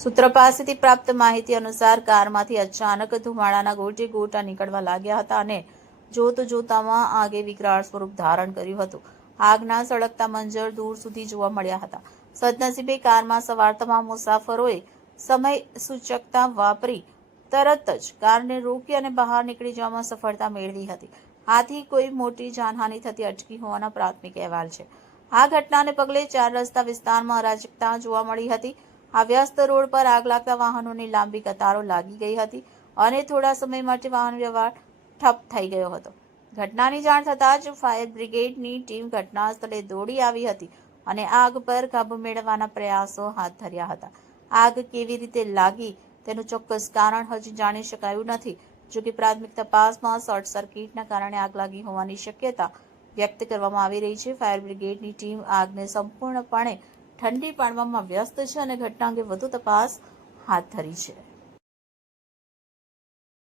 સૂત્રો પાસેથી પ્રાપ્ત માહિતી અનુસાર કારમાંથી અચાનક ધુમાડાના ગોટે ગોટા નીકળવા લાગ્યા હતા અને જોતામાં આગે વિકરાળ સ્વરૂપ ધારણ કર્યું હતું. આગના સળગતા મંજર દૂર સુધી જોવા મળ્યા હતા. સદનસીબે કારમાં સવાર તમામ મુસાફરોએ સમય સૂચકતા વાપરી તરત જ કારને રોકી અને બહાર નીકળી જવામાં સફળતા મેળવી હતી. આથી કોઈ મોટી જાનહાનિ થતી અટકી હોવાના પ્રાથમિક અહેવાલ છે. આ ઘટનાને પગલે 4 રસ્તા વિસ્તારમાં અરાજકતા જોવા મળી હતી. આ વ્યસ્ત રોડ પર આગ લાગતા વાહનોની લાંબી કતારો લાગી ગઈ હતી અને થોડા સમય માટે વાહન વ્યવહાર ઠપ થઈ ગયો હતો. ઘટનાની જાણ થતાં જ ફાયર બ્રિગેડની ટીમ ઘટના સ્થળે દોડી આવી હતી અને આગ પર કાબૂ મેળવવાના પ્રયાસો હાથ ધર્યા હતા. આગ કેવી રીતે લાગી તેનું ચોક્કસ કારણ હજી જાણી શકાયું નથી. જોકે પ્રાથમિક તપાસમાં શોર્ટ સર્કિટના કારણે આગ લાગી હોવાની શક્યતા વ્યક્ત કરવામાં આવી રહી છે. ફાયર બ્રિગેડની ટીમ આગને સંપૂર્ણપણે ઠંડી પાડવામાં વ્યસ્ત છે અને ઘટના અંગે વધુ તપાસ હાથ ધરી છે.